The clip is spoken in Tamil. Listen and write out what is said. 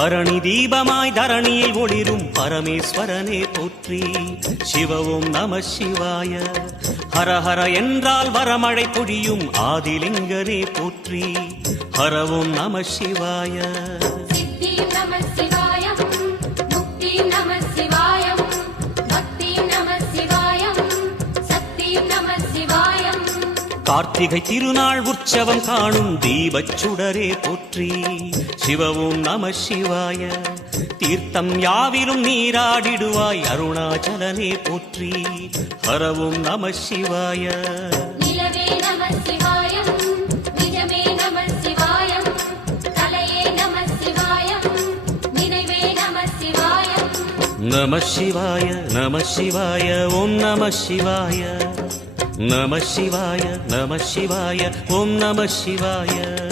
பரணி தீபமாய் தரணியில் ஒளிரும் பரமேஸ்வரனே போற்றி. சிவ ஓம் நம சிவாய. ஹரஹர என்றால் வரமழை பொழியும் ஆதிலிங்கனே போற்றி. ஹர ஓம் நம சிவாய. கார்த்திகை திருநாள் உற்சவம் காணும் தீபச் சுடரே போற்றி. சிவ ஓம் நம சிவாய. தீர்த்தம் யாவிலும் நீராடிடுவாய் அருணாச்சலனே போற்றி. ஹர ஓம் நம சிவாய. நம சிவாய நம சிவாய ஓம் நம சிவாய. நம சிவாய நம சிவாய ஓம் நம சிவாய.